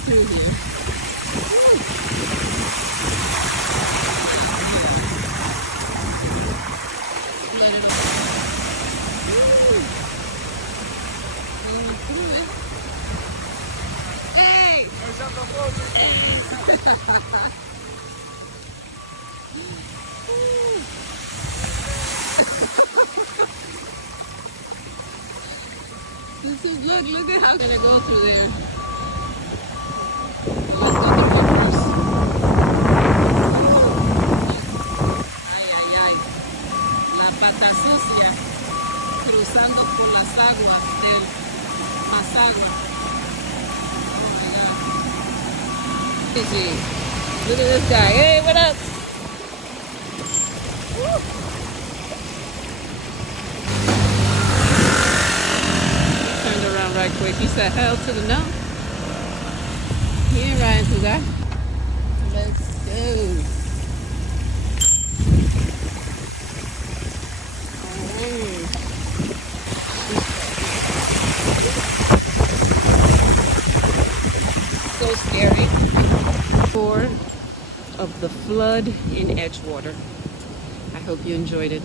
through here. Let it over. Going through it. Hey! Look at how gonna go through there. Let's go through here first. Ay, ay, ay. La pata sucia cruzando por las aguas del Masagua. Oh my God. Easy. Look at this guy. Hey, what up? Woo. Turned around right quick. He said hell to the no. He ain't riding through that. Let's go. So scary. Tour of the flood in Edgewater. I hope you enjoyed it.